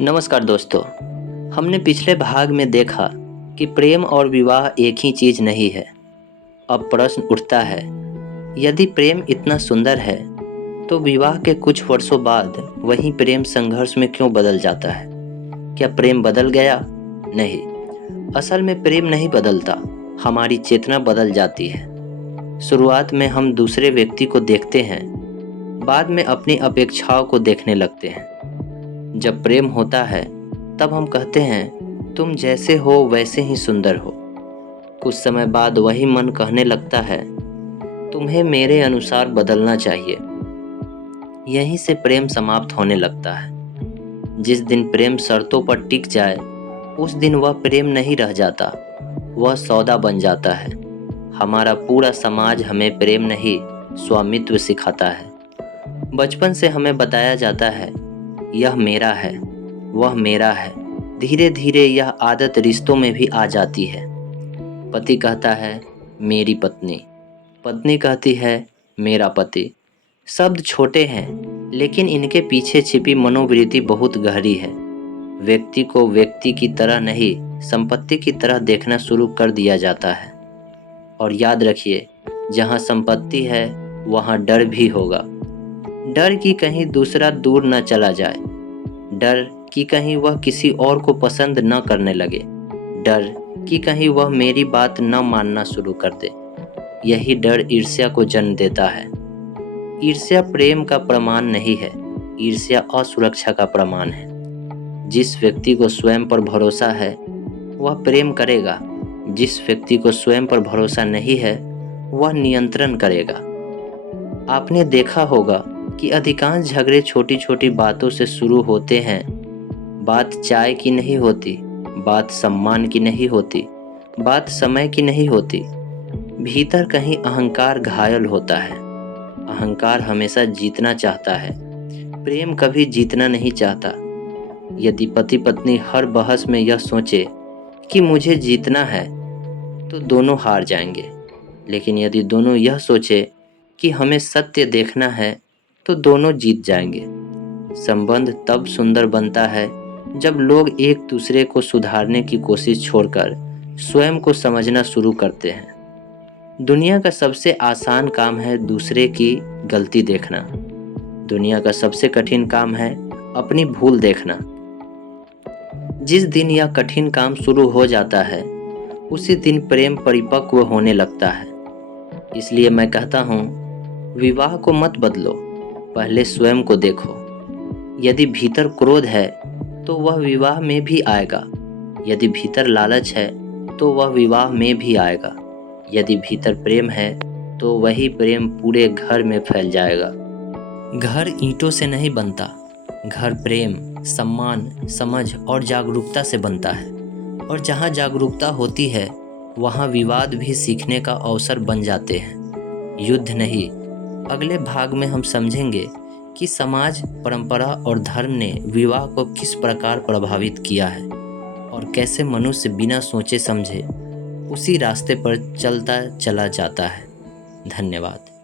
नमस्कार दोस्तों। हमने पिछले भाग में देखा कि प्रेम और विवाह एक ही चीज़ नहीं है। अब प्रश्न उठता है, यदि प्रेम इतना सुंदर है तो विवाह के कुछ वर्षों बाद वही प्रेम संघर्ष में क्यों बदल जाता है? क्या प्रेम बदल गया? नहीं, असल में प्रेम नहीं बदलता, हमारी चेतना बदल जाती है। शुरुआत में हम दूसरे व्यक्ति को देखते हैं, बाद में अपनी अपेक्षाओं को देखने लगते हैं। जब प्रेम होता है तब हम कहते हैं तुम जैसे हो वैसे ही सुंदर हो। कुछ समय बाद वही मन कहने लगता है तुम्हें मेरे अनुसार बदलना चाहिए। यहीं से प्रेम समाप्त होने लगता है। जिस दिन प्रेम शर्तों पर टिक जाए उस दिन वह प्रेम नहीं रह जाता, वह सौदा बन जाता है। हमारा पूरा समाज हमें प्रेम नहीं स्वामित्व सिखाता है। बचपन से हमें बताया जाता है यह मेरा है, वह मेरा है। धीरे धीरे यह आदत रिश्तों में भी आ जाती है। पति कहता है मेरी पत्नी, पत्नी कहती है मेरा पति। शब्द छोटे हैं लेकिन इनके पीछे छिपी मनोवृत्ति बहुत गहरी है। व्यक्ति को व्यक्ति की तरह नहीं, संपत्ति की तरह देखना शुरू कर दिया जाता है। और याद रखिए, जहाँ संपत्ति है वहाँ डर भी होगा। डर कि कहीं दूसरा दूर न चला जाए, डर कि कहीं वह किसी और को पसंद न करने लगे, डर कि कहीं वह मेरी बात न मानना शुरू कर दे। यही डर ईर्ष्या को जन्म देता है। ईर्ष्या प्रेम का प्रमाण नहीं है, ईर्ष्या असुरक्षा का प्रमाण है। जिस व्यक्ति को स्वयं पर भरोसा है वह प्रेम करेगा, जिस व्यक्ति को स्वयं पर भरोसा नहीं है वह नियंत्रण करेगा। आपने देखा होगा कि अधिकांश झगड़े छोटी छोटी बातों से शुरू होते हैं। बात चाय की नहीं होती, बात सम्मान की नहीं होती, बात समय की नहीं होती। भीतर कहीं अहंकार घायल होता है। अहंकार हमेशा जीतना चाहता है, प्रेम कभी जीतना नहीं चाहता। यदि पति पत्नी हर बहस में यह सोचे कि मुझे जीतना है तो दोनों हार जाएंगे। लेकिन यदि दोनों यह सोचे कि हमें सत्य देखना है तो दोनों जीत जाएंगे। संबंध तब सुंदर बनता है जब लोग एक दूसरे को सुधारने की कोशिश छोड़कर स्वयं को समझना शुरू करते हैं। दुनिया का सबसे आसान काम है दूसरे की गलती देखना। दुनिया का सबसे कठिन काम है अपनी भूल देखना। जिस दिन यह कठिन काम शुरू हो जाता है उसी दिन प्रेम परिपक्व होने लगता है। इसलिए मैं कहता हूँ, विवाह को मत बदलो, पहले स्वयं को देखो। यदि भीतर क्रोध है तो वह विवाह में भी आएगा। यदि भीतर लालच है तो वह विवाह में भी आएगा। यदि भीतर प्रेम है तो वही प्रेम पूरे घर में फैल जाएगा। घर ईंटों से नहीं बनता, घर प्रेम, सम्मान, समझ और जागरूकता से बनता है। और जहाँ जागरूकता होती है वहाँ विवाद भी सीखने का अवसर बन जाते हैं, युद्ध नहीं। अगले भाग में हम समझेंगे कि समाज, परंपरा और धर्म ने विवाह को किस प्रकार प्रभावित किया है और कैसे मनुष्य बिना सोचे समझे उसी रास्ते पर चलता चला जाता है। धन्यवाद।